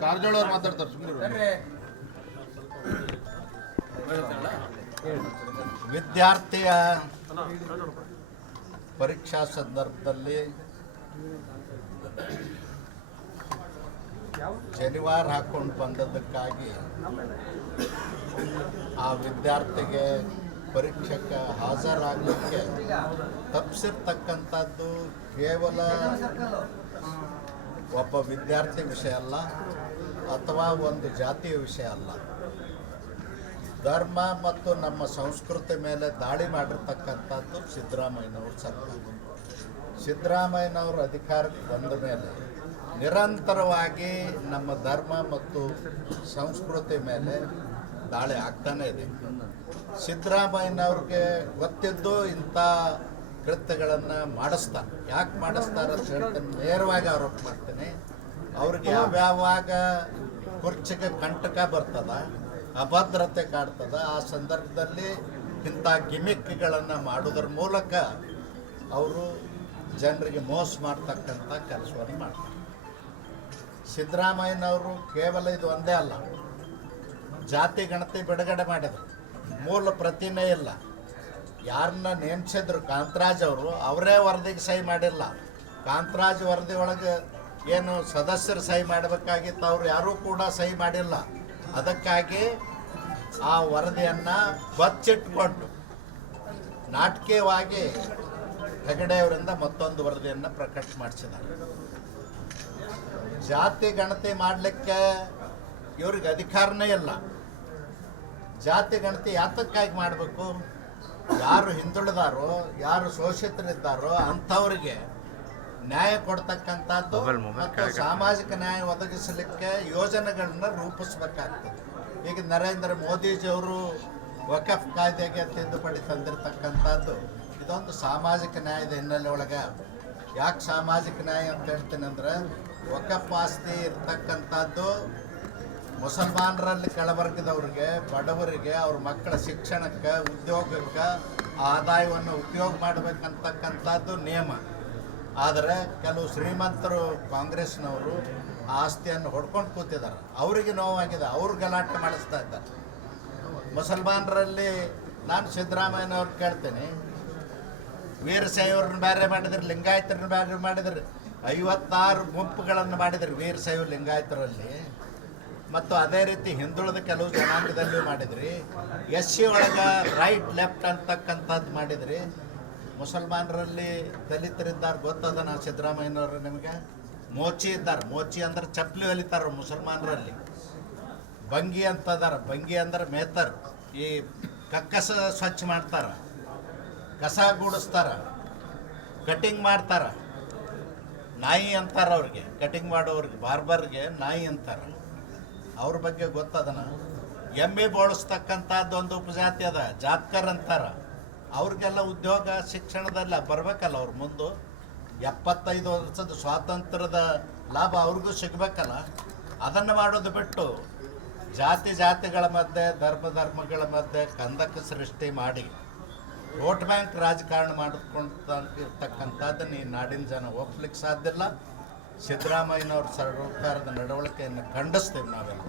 ಕಾರಜೋಳ ಮಾತಾಡ್ತಾರೆ ಸುಮ್ಮನೆ ವಿದ್ಯಾರ್ಥಿಯ ಪರೀಕ್ಷಾ ಸಂದರ್ಭದಲ್ಲಿ ಶನಿವಾರ ಹಾಕೊಂಡು ಬಂದದ್ದಕ್ಕಾಗಿ ಆ ವಿದ್ಯಾರ್ಥಿಗೆ ಪರೀಕ್ಷಕ ಹಾಜರಾಗಲಿಕ್ಕೆ ತಪ್ಪಿಸಿರ್ತಕ್ಕಂಥದ್ದು ಕೇವಲ ಒಬ್ಬ ವಿದ್ಯಾರ್ಥಿ ವಿಷಯ ಅಲ್ಲ, ಅಥವಾ ಒಂದು ಜಾತಿಯ ವಿಷಯ ಅಲ್ಲ. ಧರ್ಮ ಮತ್ತು ನಮ್ಮ ಸಂಸ್ಕೃತಿ ಮೇಲೆ ದಾಳಿ ಮಾಡಿರ್ತಕ್ಕಂಥದ್ದು ಸಿದ್ದರಾಮಯ್ಯನವ್ರ ಸರ್ಕಾರ. ಸಿದ್ದರಾಮಯ್ಯನವರು ಅಧಿಕಾರಕ್ಕೆ ಬಂದ ಮೇಲೆ ನಿರಂತರವಾಗಿ ನಮ್ಮ ಧರ್ಮ ಮತ್ತು ಸಂಸ್ಕೃತಿ ಮೇಲೆ ದಾಳಿ ಆಗ್ತಾನೆ ಇದೆ. ಸಿದ್ದರಾಮಯ್ಯನವ್ರಿಗೆ ಗೊತ್ತಿದ್ದು ಇಂಥ ಕೃತ್ಯಗಳನ್ನು ಮಾಡಿಸ್ತಾ, ಯಾಕೆ ಮಾಡಿಸ್ತಾರ ಅಂತ ಹೇಳ್ತೇನೆ, ನೇರವಾಗಿ ಆರೋಪ ಮಾಡ್ತೇನೆ. ಅವ್ರಿಗೆ ಯಾವ್ಯಾವಾಗ ಕುರ್ಚಿಗೆ ಕಂಟಕ ಬರ್ತದ, ಅಭದ್ರತೆ ಕಾಡ್ತದ ಆ ಸಂದರ್ಭದಲ್ಲಿ ಇಂಥ ಗಿಮಿಕ್ಗಳನ್ನು ಮಾಡೋದ್ರ ಮೂಲಕ ಅವರು ಜನರಿಗೆ ಮೋಸ ಮಾಡ್ತಕ್ಕಂಥ ಕೆಲಸವನ್ನು ಮಾಡ್ತಾರೆ. ಸಿದ್ದರಾಮಯ್ಯನವರು ಕೇವಲ ಇದು ಒಂದೇ ಅಲ್ಲ, ಜಾತಿ ಗಣತಿ ಬಿಡುಗಡೆ ಮಾಡಿದ್ರು. ಮೂಲ ಪ್ರತಿಮೆ ಇಲ್ಲ. ಯಾರನ್ನ ನೇಮಿಸಿದ್ರು ಕಾಂತರಾಜ್ ಅವರು, ಅವರೇ ವರದಿಗೆ ಸಹಿ ಮಾಡಿಲ್ಲ. ಕಾಂತರಾಜ್ ವರದಿ ಒಳಗೆ ಏನು ಸದಸ್ಯರು ಸಹಿ ಮಾಡಬೇಕಾಗಿತ್ತು, ಅವ್ರು ಯಾರೂ ಕೂಡ ಸಹಿ ಮಾಡಿಲ್ಲ. ಅದಕ್ಕಾಗಿ ಆ ವರದಿಯನ್ನು ಬಚ್ಚಿಟ್ಕೊಂಡು ನಾಟಕೀಯವಾಗಿ ಹೆಗಡೆಯವರಿಂದ ಮತ್ತೊಂದು ವರದಿಯನ್ನು ಪ್ರಕಟ ಮಾಡಿಸಿದ್ದಾರೆ. ಜಾತಿ ಗಣತಿ ಮಾಡಲಿಕ್ಕೆ ಇವ್ರಿಗೆ ಅಧಿಕಾರನೇ ಇಲ್ಲ. ಜಾತಿ ಗಣತಿ ಯಾತಕ್ಕಾಗಿ ಮಾಡಬೇಕು? ಯಾರು ಹಿಂದುಳಿದಾರೋ ಯಾರು ಶೋಷಿತರಿದ್ದಾರೋ ಅಂಥವ್ರಿಗೆ ನ್ಯಾಯ ಕೊಡ್ತಕ್ಕಂಥದ್ದು ಮತ್ತು ಸಾಮಾಜಿಕ ನ್ಯಾಯ ಒದಗಿಸಲಿಕ್ಕೆ ಯೋಜನೆಗಳನ್ನ ರೂಪಿಸಬೇಕಾಗ್ತದೆ. ಈಗ ನರೇಂದ್ರ ಮೋದಿಜಿಯವರು ವಕಫ್ ಕಾಯ್ದೆಗೆ ತಿದ್ದುಪಡಿ ತಂದಿರತಕ್ಕಂಥದ್ದು ಇದೊಂದು ಸಾಮಾಜಿಕ ನ್ಯಾಯದ ಹಿನ್ನೆಲೆ ಒಳಗೆ. ಯಾಕೆ ಸಾಮಾಜಿಕ ನ್ಯಾಯ ಅಂತ ಹೇಳ್ತೀನಿ ಅಂದ್ರೆ ವಕಫ್ ಆಸ್ತಿ ಇರ್ತಕ್ಕಂಥದ್ದು ಮುಸಲ್ಮಾನರಲ್ಲಿ ಕೆಳವರ್ಗದವ್ರಿಗೆ, ಬಡವರಿಗೆ, ಅವ್ರ ಮಕ್ಕಳ ಶಿಕ್ಷಣಕ್ಕೆ, ಉದ್ಯೋಗಕ್ಕೆ ಆದಾಯವನ್ನು ಉಪಯೋಗ ಮಾಡಬೇಕಂತಕ್ಕಂಥದ್ದು ನಿಯಮ. ಆದರೆ ಕೆಲವು ಶ್ರೀಮಂತರು ಕಾಂಗ್ರೆಸ್ನವರು ಆಸ್ತಿಯನ್ನು ಹೊಡ್ಕೊಂಡು ಕೂತಿದ್ದಾರೆ. ಅವರಿಗೆ ನೋವಾಗಿದೆ, ಅವ್ರು ಗಲಾಟೆ ಮಾಡಿಸ್ತಾ ಇದ್ದಾರೆ. ಮುಸಲ್ಮಾನರಲ್ಲಿ ನಾನು ಸಿದ್ದರಾಮಯ್ಯನವ್ರು ಕೇಳ್ತೇನೆ ವೀರಸೈವ್ರನ್ನ ಬೇರೆ ಮಾಡಿದ್ರು, ಲಿಂಗಾಯತರನ್ನ ಬೇರೆ ಮಾಡಿದ್ರು, ಐವತ್ತಾರು ಗುಂಪುಗಳನ್ನು ಮಾಡಿದ್ರು ವೀರಶೈವ ಲಿಂಗಾಯತರಲ್ಲಿ. ಮತ್ತು ಅದೇ ರೀತಿ ಹಿಂದುಳಿದ ಕೆಲವು ಜನಾಂಗದಲ್ಲಿ ಮಾಡಿದ್ರಿ. ಎಸ್ ಸಿ ಒಳಗೆ ರೈಟ್ ಲೆಫ್ಟ್ ಅಂತಕ್ಕಂಥದ್ದು ಮಾಡಿದ್ರಿ. ಮುಸಲ್ಮಾನರಲ್ಲಿ ದಲಿತರಿದ್ದಾರೆ ಗೊತ್ತದ ನಾ ಸಿದ್ದರಾಮಯ್ಯನವರು ನಿಮಗೆ? ಮೋಚಿ ಇದ್ದಾರೆ. ಮೋಚಿ ಅಂದ್ರೆ ಚಪ್ಪಲಿ ಹೊಲಿತಾರೆ ಮುಸಲ್ಮಾನರಲ್ಲಿ. ಬಂಗಿ ಅಂತದಾರ. ಬಂಗಿ ಅಂದ್ರೆ ಮೇತರ್. ಈ ಕಕ್ಕಸ ಸ್ವಚ್ಛ ಮಾಡ್ತಾರ. ಕಸ ಗೂಡಿಸ್ತಾರ. ಕಟಿಂಗ್ ಮಾಡ್ತಾರ. ನಾಯಿ ಅಂತಾರ ಅವ್ರಿಗೆ. ಕಟಿಂಗ್ ಮಾಡೋರಿಗೆ ಬಾರ್ಬರ್ಗೆ ನಾಯಿ ಅಂತಾರ. ಅವ್ರ ಬಗ್ಗೆ ಗೊತ್ತದನ? ಎಮ್ಮೆ ಬೋಳಿಸ್ತಕ್ಕಂಥದ್ದು ಒಂದು ಉಪಜಾತಿ ಅದ, ಜಾತ್ಕರ್ ಅಂತಾರ. ಅವ್ರಿಗೆಲ್ಲ ಉದ್ಯೋಗ ಶಿಕ್ಷಣದಲ್ಲ ಬರಬೇಕಲ್ಲ ಅವ್ರ ಮುಂದೆ? ಎಪ್ಪತ್ತೈದು ವರ್ಷದ ಸ್ವಾತಂತ್ರ್ಯದ ಲಾಭ ಅವ್ರಿಗೂ ಸಿಗ್ಬೇಕಲ್ಲ? ಅದನ್ನು ಮಾಡೋದು ಬಿಟ್ಟು ಜಾತಿ ಜಾತಿಗಳ ಮಧ್ಯೆ, ಧರ್ಮ ಧರ್ಮಗಳ ಮಧ್ಯೆ ಕಂದಕ ಸೃಷ್ಟಿ ಮಾಡಿ ವೋಟ್ ಬ್ಯಾಂಕ್ ರಾಜಕಾರಣ ಮಾಡಿಕೊಂಡ ಇರ್ತಕ್ಕಂಥದ್ದನ್ನು ಈ ನಾಡಿನ ಜನ ಒಪ್ಲಿಕ್ಕೆ ಸಾಧ್ಯ ಇಲ್ಲ. ಸಿದ್ದರಾಮಯ್ಯನವ್ರ ಸರ್ಕಾರದ ನಡವಳಿಕೆಯನ್ನು ಖಂಡಿಸ್ತೇವೆ ನಾವೆಲ್ಲ